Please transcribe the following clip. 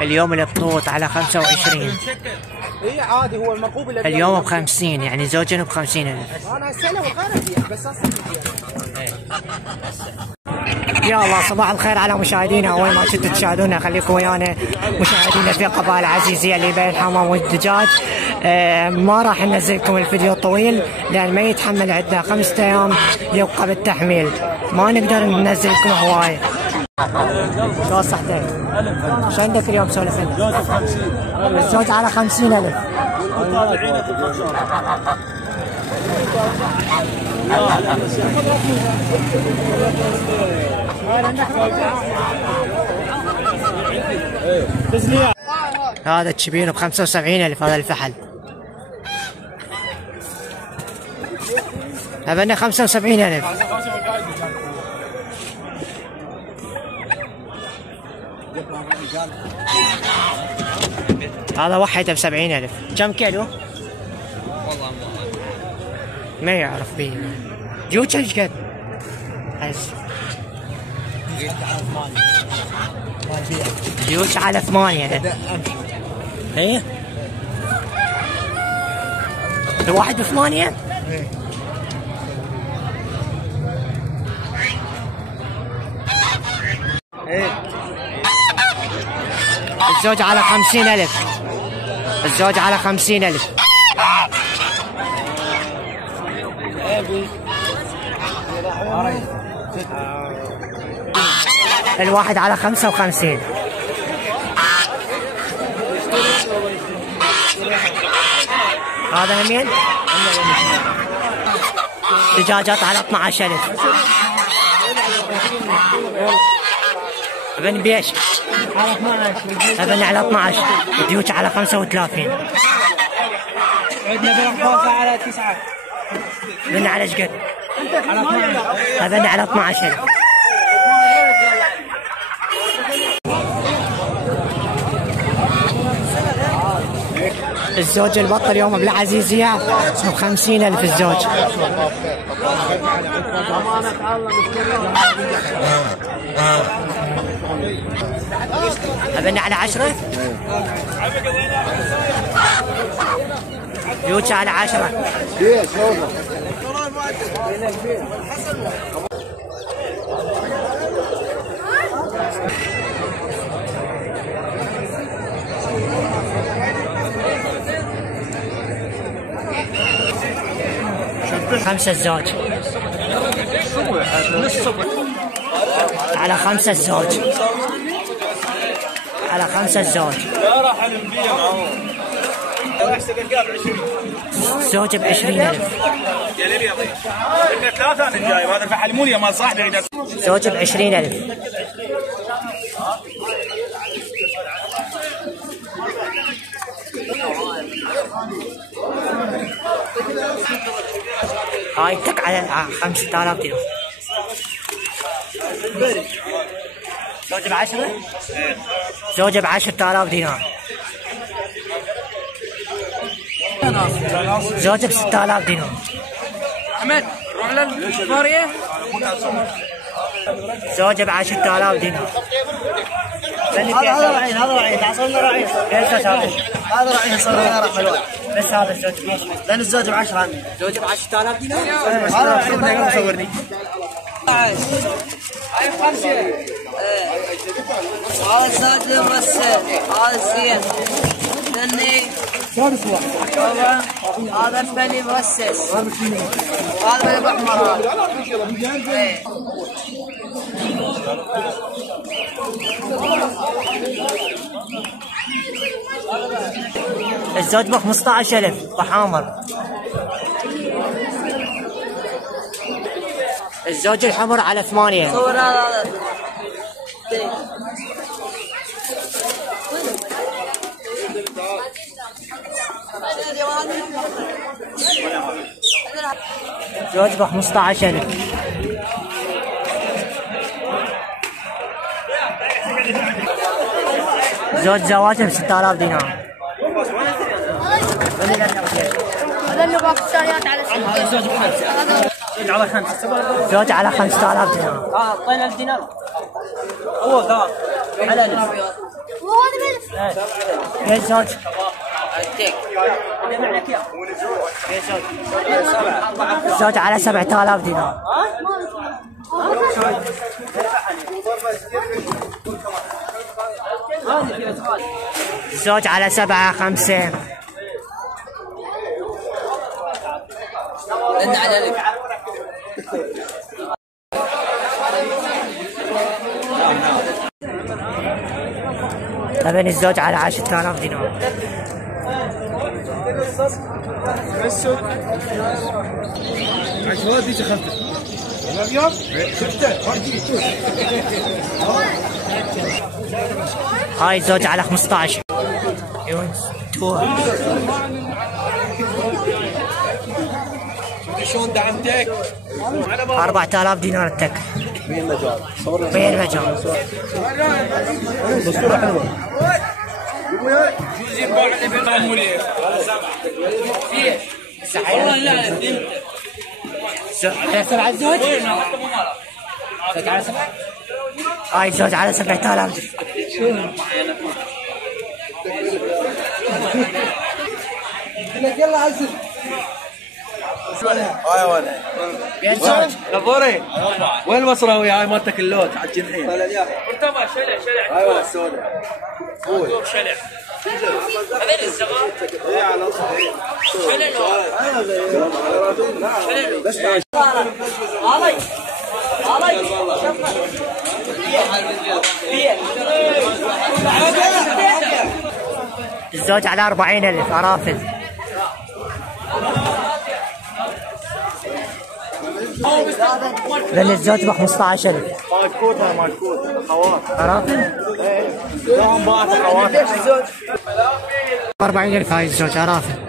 اليوم البطوط على 25. اي عادي هو المرغوب اللي اليوم ب50 يعني زوجين ب50,000. انا هسه وخارج بس يا الله صباح الخير على مشاهدينا، وين ما كنتوا تشاهدونا خليكم ويانا مشاهدينا في قبائل العزيزيه اللي بين الحمام والدجاج. ما راح ننزل لكم الفيديو طويل لان ما يتحمل، عندنا 5 ايام يبقى بالتحميل، ما نقدر ننزل لكم هوايه. شو صحتك؟ شو عندك اليوم سولف لنا؟ زوج ب 50. الزوج على 50,000. طالعينه في الخشب. هذا الشبين ب75,000. هذا الفحل هذا 75,000. هذا وحده ب70,000. كم كيلو؟ والله ما يعرف بيه. جوج ايش قد؟ جوج على 8. ايه الواحد ب8. الزوج على 50,000. الزوج على 50,000. الواحد على 55. هذا همين دجاجات على 12,000. ابن بيش ابن على 12. ديوش على 35. عندنا برقبوسه على 9. ابن على ايش قد؟ ابن على 12,000. الزوج البط اليوم بالعزيزية ب50,000 الزوج. أبنى على 10. يوتش على 10. خمسة الزوج على 5 الزوج على 5 الزوج. لا راح نبيع معهم. زوج ب20,000. يا ليل يا ضيف. عندنا 3 انا جاي وهذا الفحل مو مال صاحبي. زوج ب20,000. هاي تك على 5,000 دينار. زوج ب10. زوج ب10,000 دينار. زوج ب6,000 دينار. احمد روح للفاريه. زوج ب10,000 دينار. هذا رعين هذا رعين تعصلنا رعين. هذا رعين صار راح ملوان. بس هذا الزوج ب10. لان الزوج ب10 عندي. زوج ب10,000 دينار. هذا رعين مصورني. هاي 5. هذا الزوج المرسل. هذا زين. ثاني. طبعا هذا الثاني مرسس. هذا ابو احمر. الزوج ب 15,000 بحامر. الزوج الحمر على 8. صور هذا. زوج ب 15,000. زوج زواج ب6,000 دينار. هذا اللي باكستانيات على 6. هذا الزوج ب5. على 5. زوج على 5,000 دينار. طينا الدينار. هو ذا يا الزوج الزوج على 7000 دينار. الزوج على 750. طبعا الزوج على 10000 دينار. هاي الزوج على 15. شلون دعمتك؟ 4000 دينار التك. بين مجال. صورة حلوة. شو زين باع اللي في المعمولية؟ والله لا على 7 الزوج؟ هاي الزوج على 7000. يلا عزل. هاي وانا يا الزوج غفوري وين المصراوي هاي مالتك اللوت على الجنحين؟ مرتبة شلع ايوه السوداء شلع هذين الزغار الزوج على 40,000 أرافل. لأن الزوج ب 15,000. مالكوتها خوات أرافل؟ لهم بات خوات 40,000 هاي الزوج أرافل.